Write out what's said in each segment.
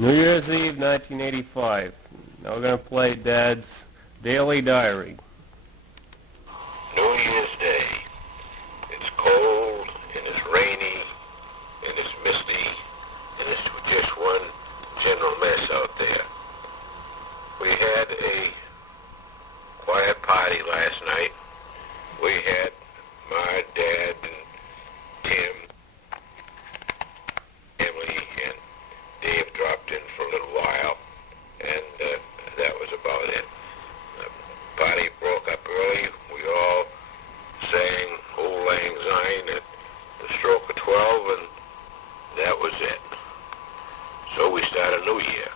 New Year's Eve, 1985. Now we're going to play Dad's Daily Diary. New Year's Day. It's cold, and it's rainy, and it's misty, and it's just one general mess out there. We had a quiet party last night. We had my dad and Tim, Emily, and Dave dropped in for a little while, and that was about it. The party broke up early. We all sang Old Lang Syne at the stroke of 12, and that was it. So we start a new year.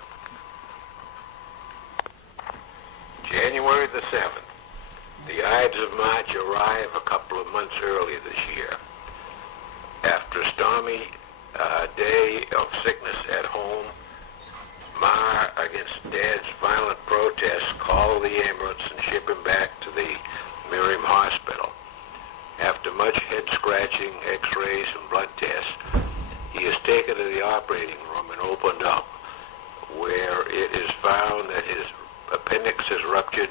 January the 7th. The Ides of March arrive a couple of months early this year. After a stormy day of sickness at home, Ma, against Dad's violent protests, called the ambulance and shipped him back to the Miriam Hospital. After much head scratching, x-rays, and blood tests, he is taken to the operating room and opened up, where it is found that his appendix is ruptured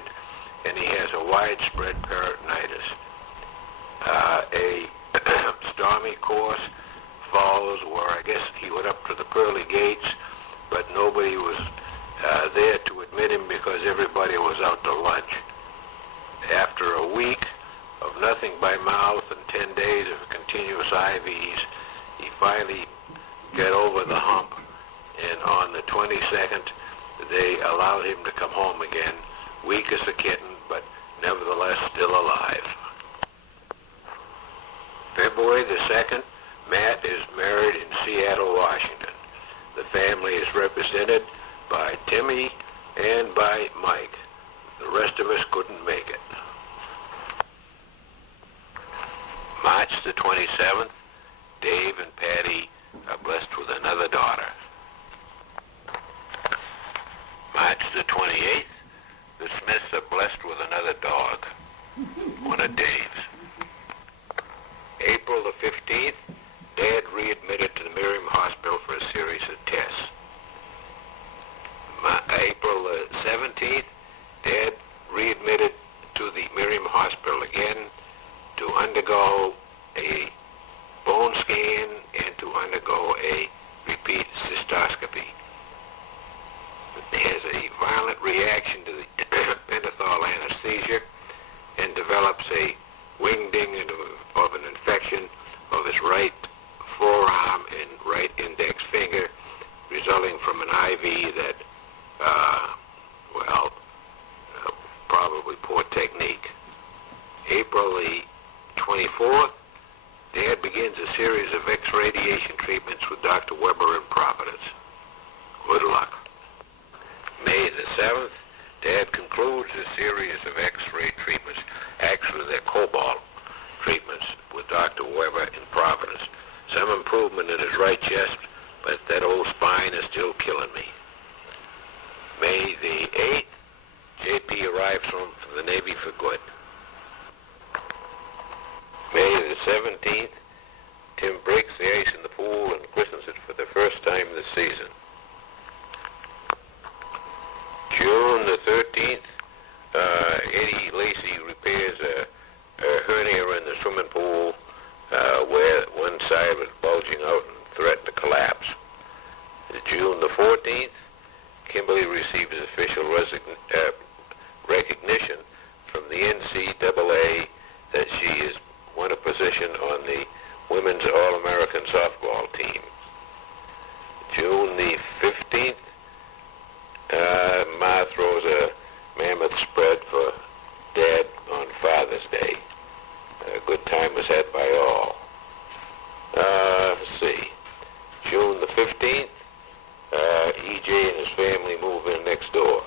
and he has a widespread peritonitis. A stormy course follows where I guess he went up to the pearly gates, but nobody was there to admit him because everybody was out to lunch. After a week of nothing by mouth and 10 days of continuous IVs, he finally got over the hump, and on the 22nd, they allowed him to come home again, weak as a kitten, but nevertheless still alive. February the 2nd, Matt is married in Seattle, Washington. The family is represented by Timmy and by Mike. The rest of us couldn't make it. March the 27th, Dave and Patty are blessed with another daughter. March the 28th, the Smiths are blessed with another dog, one of Dave's. April the 15th, Dad readmitted to the Miriam Hospital for a series of tests. April the 17th, Dad readmitted to the Miriam Hospital again to undergo a bone scan and to undergo a repeat cystoscopy. He has a violent reaction to the pentothal anesthesia and develops a wingding of an infection of his right forearm and right index finger, resulting from an IV that, probably poor technique. April the 24th, Dad begins a series of X-radiation treatments with Dr. Weber in Providence. Good luck. May the 7th, Dad concludes a series of X-ray treatments. Actually, they're cobalt treatments with Dr. Weber in Providence. Some improvement in his right chest, but that old spine is still killing me. May the 8th, JP arrives from the Navy for good. May the 17th, Tim breaks the ice in the pool and christens it for the first time this season. June the 13th, Eddie Lacey repairs a hernia in the swimming pool where one side was bulging out and threatened to collapse. June the 14th, Kimberly receives official recognition from the NCAA that she is won a position on the Women's All-American Softball team. June the 15th, Ma throws a mammoth spread for Dad on Father's Day. A good time was had by all. Let's see. June the 15th, EJ and his family move in next door.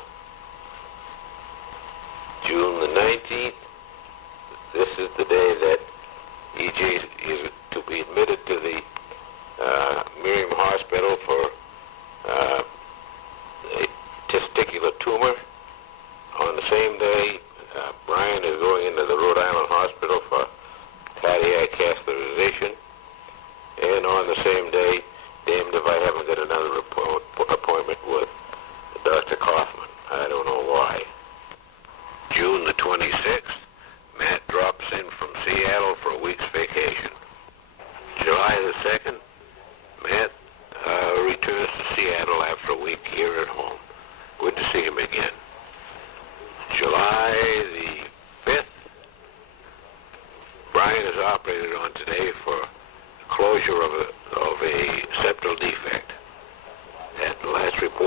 June the 19th, this is the day that EJ is to be admitted to the Miriam Hospital for a testicular tumor. On the same day, Brian is going into the Rhode Island Hospital for cardiac catheterization. And on the same day, damned if I haven't got another appointment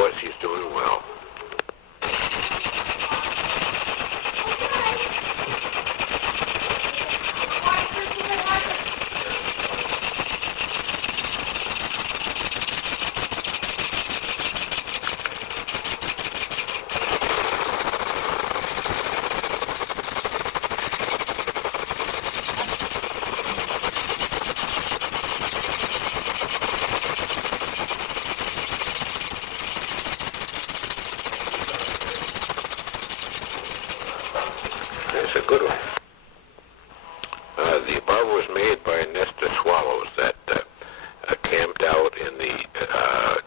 course, he's doing well. That's a good one. The above was made by a nest of swallows that camped out in the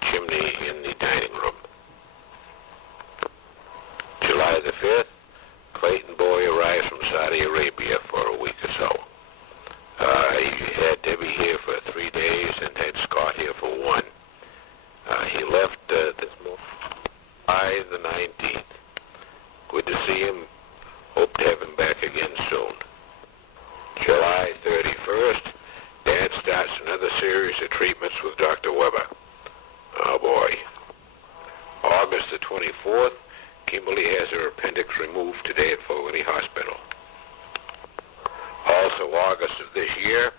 chimney in the dining room. July the 5th, Clayton Boy arrived from Saudi Arabia for a week or so. He had Debbie here for 3 days and had Scott here for 1. He left this morning, July the 19th. Good to see him. Hope to have him back again soon. July 31st, Dad starts another series of treatments with Dr. Weber. Oh boy. August the 24th, Kimberly has her appendix removed today at Fogarty Hospital. Also August of this year,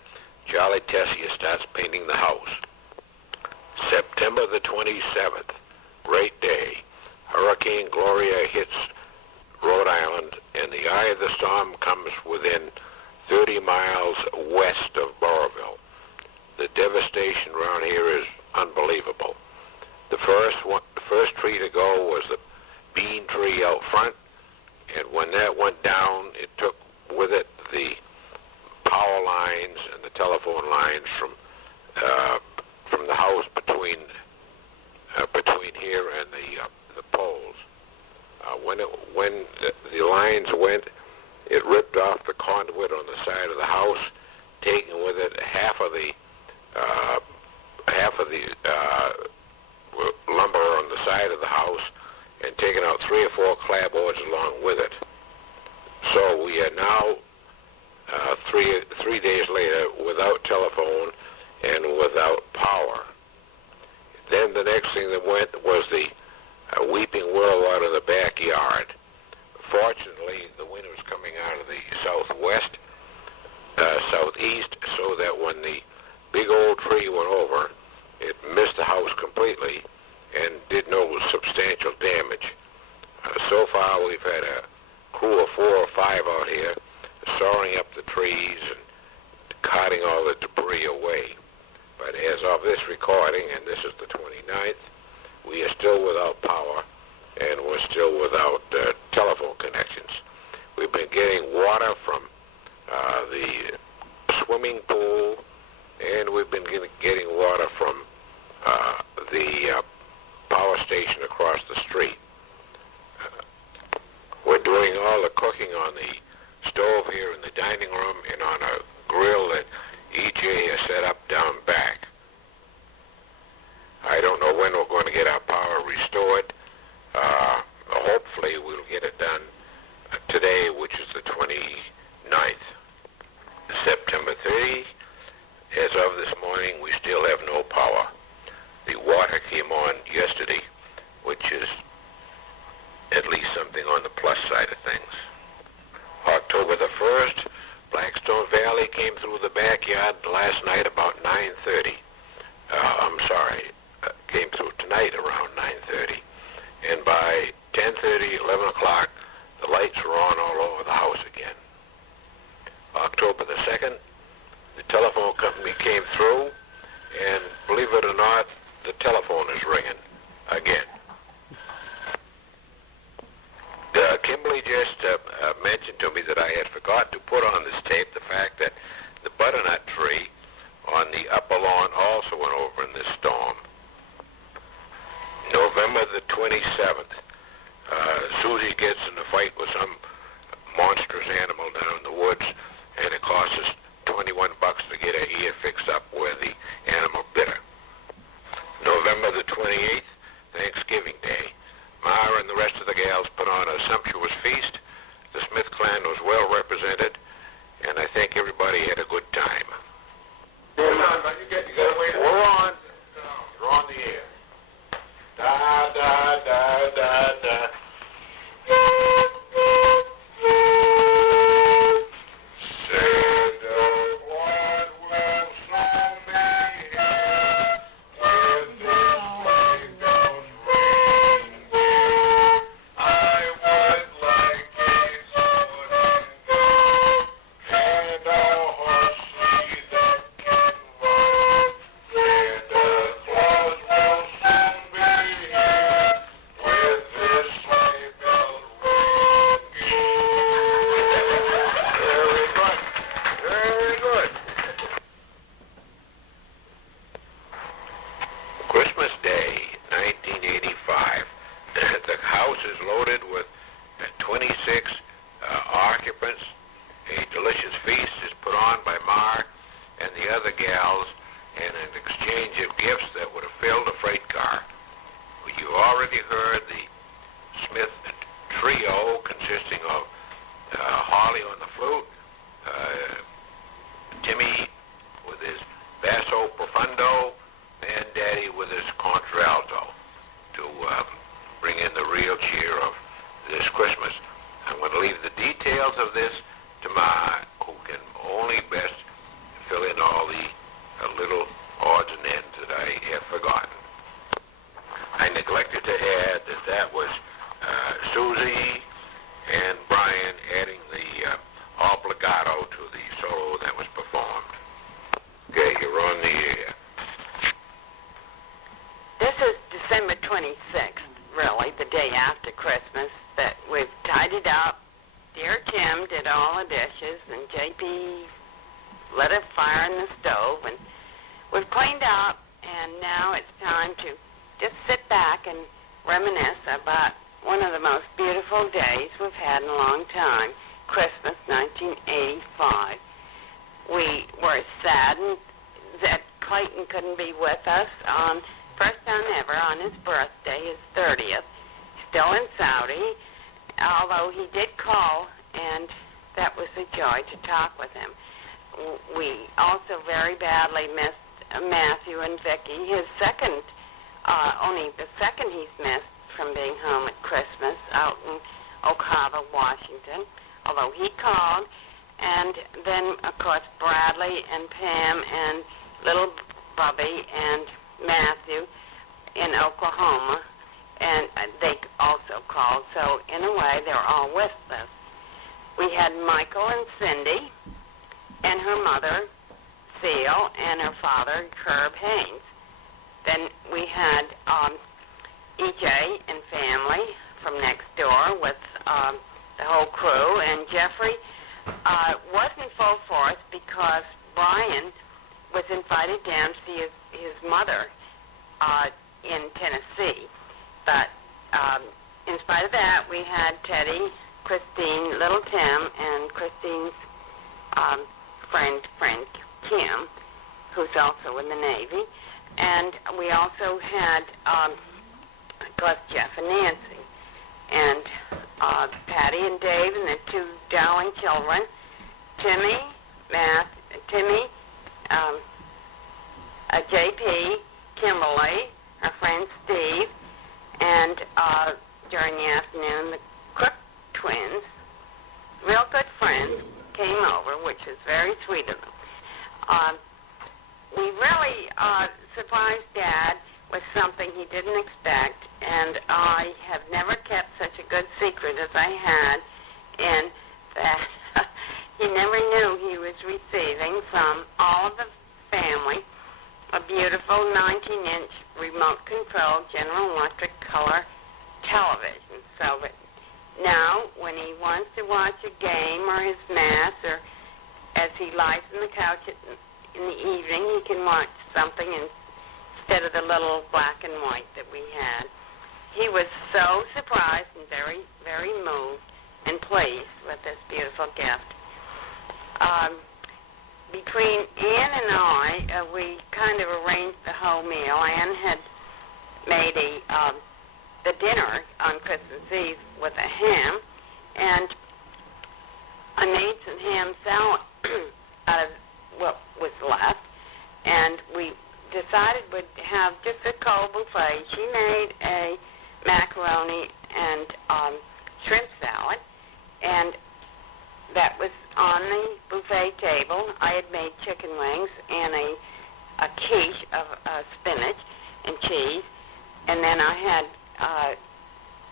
Charlie Tessier starts painting the house. September the 27th, great day. Hurricane Gloria hits Rhode Island, and the eye of the storm comes within 30 miles west of Burrillville. The devastation around here is unbelievable. The first tree to go was the bean tree out front, and when that went down, it took with it the power lines and the telephone lines from the house between here and the poles. When the lines went, it ripped off the conduit on the side of the house, taking with it half of the lumber on the side of the house, and taking out 3 or 4 clapboards along with it. So we are now 3 days later without telephone and without power. Then the next thing that went was the weeping willow out of the backyard. Fortunately, the wind was coming out of the southeast, so that when the big old tree went over, it missed the house completely and did no substantial damage. So far, we've had a crew of 4 or 5 out here sawing up the trees and carting all the debris away. But as of this recording, and this is the 29th, we are still without power, and we're still without telephone connections. We've been getting water from the swimming pool, and we've been getting water from the power station across the street. We're doing all the cooking on the stove here in the dining room and on a grill that EJ has set up down back. I don't know when we're going to get our power restored. Hopefully we'll get it done today, which is the 29th. September 30, as of this morning, we still have no power. The water came on yesterday, which is at least something on the plus side of things. October the 1st, Blackstone Valley came through the backyard last night about 9:30. Came through tonight around 9:30. And by 10:30, 11 o'clock, the lights were on all over the house again. October the 2nd, the telephone company came through, and believe it or not, the telephone is ringing again. Kimberly just mentioned to me that I had forgot to put on this tape the fact that the butternut tree on the upper lawn also went over in this storm. November the 27th, Susie gets in a fight with some monstrous animal down in the woods, and it costs us $21 to get her ear fixed up where the animal bit her. November the 28th, Thanksgiving Day. Mara and the rest of the gals put on a sumptuous feast. The Smith clan was well represented, and I think everybody had a good time. We're on the air. Da, da. already heard the Smith trio consisting of Harley on the flute, Timmy with his basso profundo, and Daddy with his contralto to bring in the real cheer of this Christmas. I'm going to leave the details of this to Ma, who can only best fill in all the little odds and ends that I have forgotten. I neglected to add that that was Susie and Brian adding the obligato to the solo that was performed. Okay, you're on the air. This is December 26th, really, the day after Christmas, that we've tidied up. Dear Tim did all the dishes, and JP lit a fire in the stove, and we've cleaned up, and now it's time to just sit back and reminisce about one of the most beautiful days we've had in a long time, Christmas 1985. We were saddened that Clayton couldn't be with us on first time ever on his birthday, his 30th, still in Saudi, although he did call, and that was a joy to talk with him. We also very badly missed Matthew and Vicki, his second, only the second he's missed from being home at Christmas out in Ocala, Washington, although he called. And then, of course, Bradley and Pam and little Bubby and Matthew in Oklahoma, and they also called. So, in a way, they're all with us. We had Michael and Cindy and her mother, Seal, and her father, Herb Haynes. Then we had EJ and family from next door with the whole crew, and Jeffrey wasn't full force because Brian was invited down to see his mother in Tennessee. But in spite of that, we had Teddy, Christine, little Tim, and Christine's friend Kim, who's also in the Navy. And we also had, of course, Jeff and Nancy, and Patty and Dave and the two darling children, Timmy, JP, Kimberly, our friend Steve, and during the afternoon, the Cook twins, real good friends, came over, which was very sweet of them. We really surprised Dad with something he didn't expect, and I have never kept such a good secret as I had, in that he never knew he was receiving from all of the family a beautiful 19-inch remote-controlled General Electric color television. So that now, when he wants to watch a game or his mass, or as he lies on the couch in the evening, he can watch something instead of the little black and white that we had. He was so surprised and very, very moved and pleased with this beautiful gift. Between Ann and I, we kind of arranged the whole meal. Ann had made the dinner on Christmas Eve with a ham, and I made some ham salad out of what was left, and we decided we'd have just a cold buffet. She made a macaroni and shrimp salad, and that was on the buffet table. I had made chicken wings and a quiche of spinach and cheese, and then I had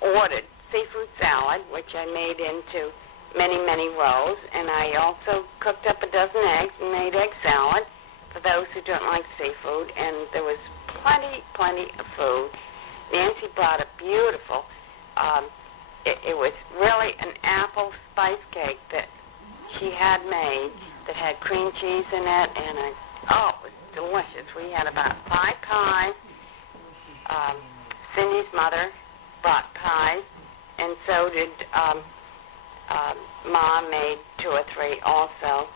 ordered seafood salad, which I made into many, many rolls, and I also cooked up a dozen eggs and made egg salad for those who don't like seafood, and there was plenty of food. Nancy brought a beautiful, it was really an apple spice cake that she had made that had cream cheese in it, and it was delicious. We had about 5 pies. Cindy's mother brought pies, and so did Mom made 2 or 3 also.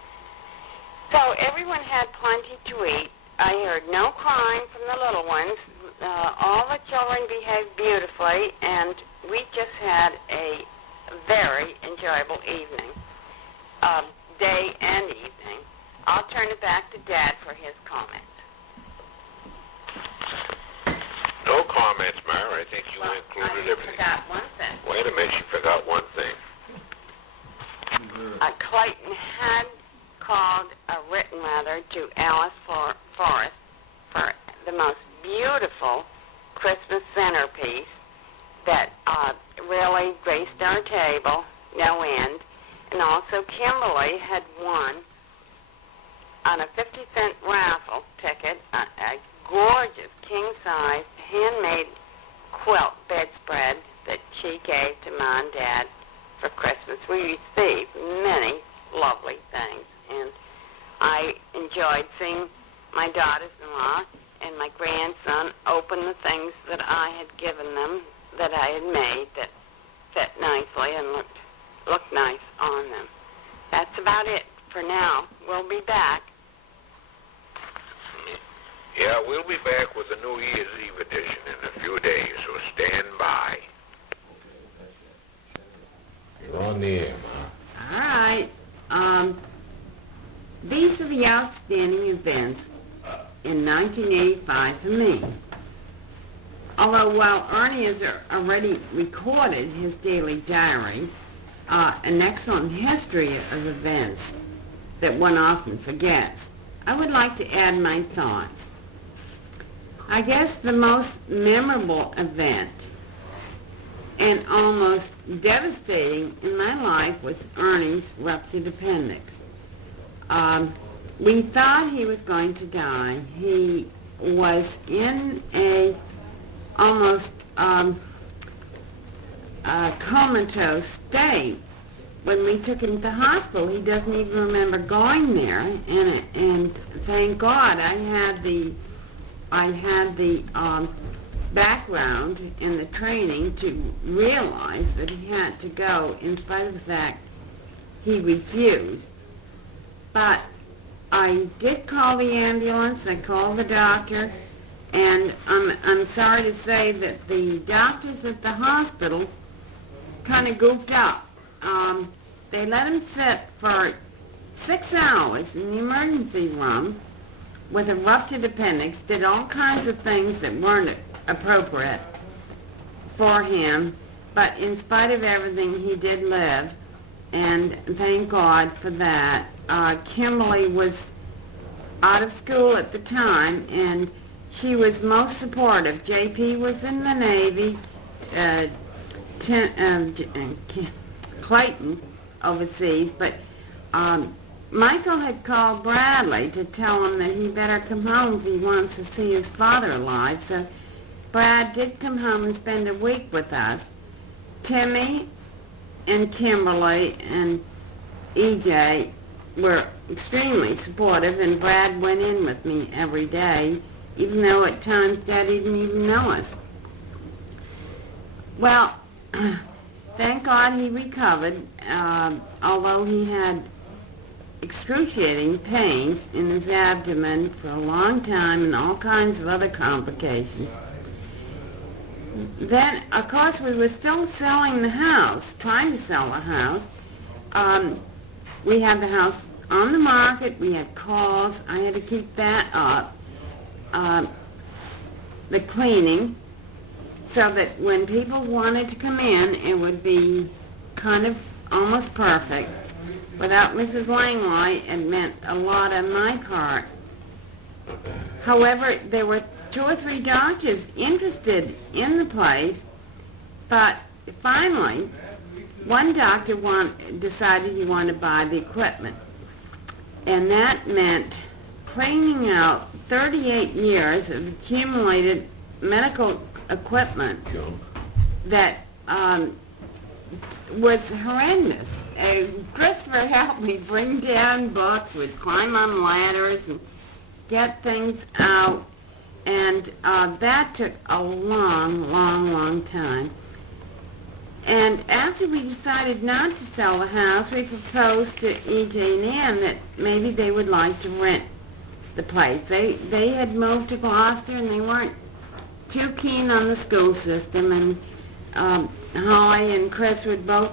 So everyone had plenty to eat. I heard no crying from the little ones. All the children behaved beautifully. wonderfully, and we just had a very enjoyable evening, day and evening. I'll turn it back to Dad for his comments. No comments, Myra. I think you Well, included I everything. forgot one thing. Wait a minute, you forgot one thing. Clayton had called, written rather, to Alice Forrest for the most beautiful Christmas centerpiece that really graced our table, no end. And also Kimberly had won on a 50-cent raffle ticket a gorgeous king-size handmade quilt bedspread that she gave to Mom and Dad for Christmas. We received many lovely things, and I enjoyed seeing my daughters-in-law and my grandson open the things that I had given them, that I had made, that fit nicely and looked nice on them. That's about it for now. We'll be back. Yeah, we'll be back with the New Year's Eve edition in a few days, so stand by. You're on the air, Ma. All right. These are the outstanding events in 1985 for me. Although while Ernie has already recorded his daily diary, an excellent history of events that one often forgets, I would like to add my thoughts. I guess the most memorable event and almost devastating in my life was Ernie's ruptured appendix. We thought he was going to die. He was in a almost comatose state when we took him to the hospital. He doesn't even remember going there, and thank God I had the background and the training to realize that he had to go in spite of the fact he refused. But I did call the ambulance, I called the doctor, and I'm sorry to say that the doctors at the hospital kind of goofed up. They let him sit for 6 hours in the emergency room with a ruptured appendix, did all kinds of things that weren't appropriate for him, but in spite of everything, he did live, and thank God for that. Kimberly was out of school at the time, and she was most supportive. JP was in the Navy, Clayton overseas, but Michael had called Bradley to tell him that he better come home if he wants to see his father alive. So Brad did come home and spend a week with us. Timmy and Kimberly and EJ were extremely supportive, and Brad went in with me every day, even though at times Dad didn't even know us. Well, thank God he recovered, although he had excruciating pains in his abdomen for a long time and all kinds of other complications. Then, of course, we were still selling the house, trying to sell the house. We had the house on the market, we had calls, I had to keep that up, the cleaning, so that when people wanted to come in, it would be kind of almost perfect. Without Mrs. Langley, it meant a lot on my part. However, there were 2 or 3 doctors interested in the place, but finally, one doctor decided he wanted to buy the equipment. And that meant cleaning out 38 years of accumulated medical equipment that was horrendous. Christopher helped me bring down books, we'd climb on ladders and get things out, and that took a long time. And after we decided not to sell the house, we proposed to EJ and Ann that maybe they would like to rent the place. They had moved to Gloucester, and they weren't too keen on the school system, and Holly and Chris would both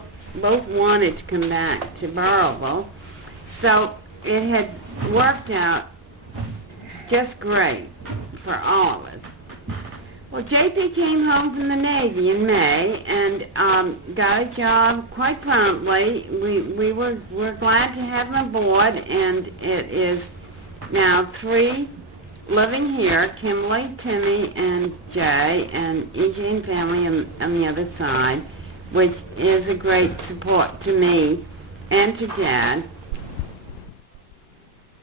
wanted to come back to Burrillville. So it had worked out just great for all of us. Well, JP came home from the Navy in May and got a job quite promptly. We're glad to have him aboard, and it is now 3 living here, Kimberly, Timmy, and Jay, and EJ and family on the other side, which is a great support to me and to Dad.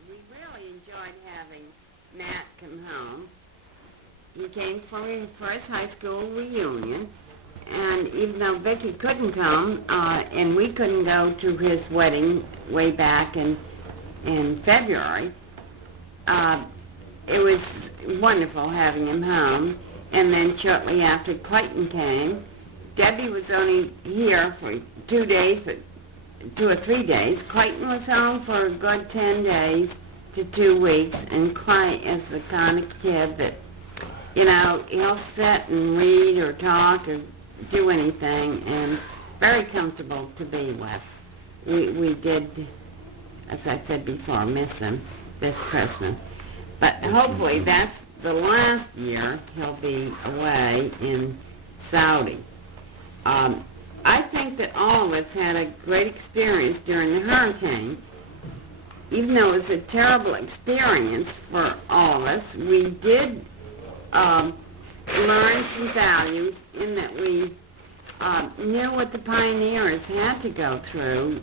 We really enjoyed having Matt come home. He came for his high school reunion, and even though Vicki couldn't come, and we couldn't go to his wedding way back in February, it was wonderful having him home. And then shortly after Clayton came, Debbie was only here for 2 days, but 2 or 3 days. Clayton was home for a good 10 days to 2 weeks, and Clay is the kind of kid that, you know, he'll sit and read or talk or do anything, and very comfortable to be with. We did, as I said before, miss him this Christmas. But hopefully that's the last year he'll be away in Saudi. I think that all of us had a great experience during the hurricane. Even though it was a terrible experience for all of us, we did learn some values in that we knew what the pioneers had to go through.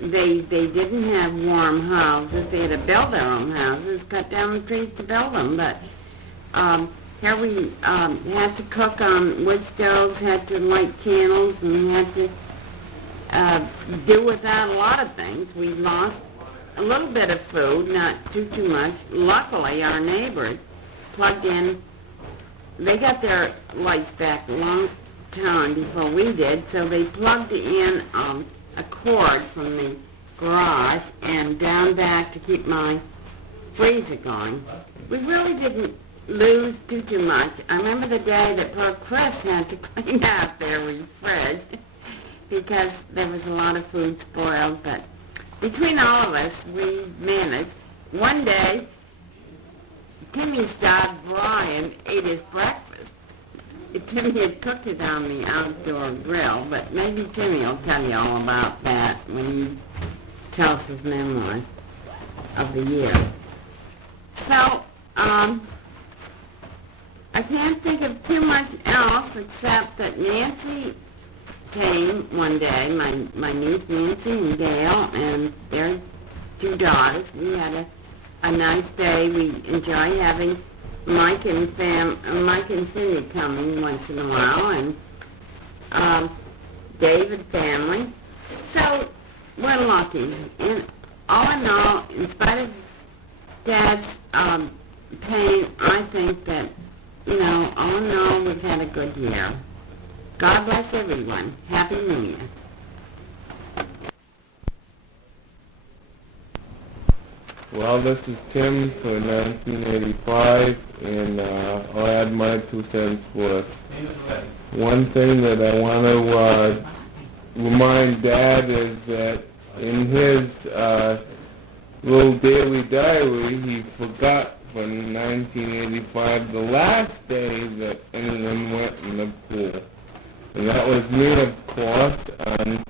They didn't have warm houses. They had to build their own houses, cut down the trees to build them. But here we had to cook on wood stoves, had to light candles, and had to do without a lot of things. We lost a little bit of food, not too much. Luckily, our neighbors plugged in. They got their lights back a long time before we did, so they plugged in a cord from the garage and down back to keep my freezer going. We really didn't lose too much. I remember the day that poor Chris had to clean out their fridge because there was a lot of food spoiled, but between all of us, we managed. One day, Timmy's dog Brian ate his breakfast. Timmy had cooked it on the outdoor grill, but maybe Timmy will tell you all about that when he tells his memoir of the year. So, I can't think of too much else except that Nancy came one day, my niece Nancy and Dale and their 2 daughters. We had a nice day. We enjoy having Mike and Cindy coming once in a while, and David family. So we're lucky. And all in all, in spite of Dad's pain, I think that, you know, all in all, we've had a good year. God bless everyone. Happy New Year. Well, this is Tim for 1985, and I'll add my 2 cents worth. One thing that I want to remind Dad is that in his little daily diary, he forgot for 1985 the last day that anyone went in the pool. And that was me, of course, on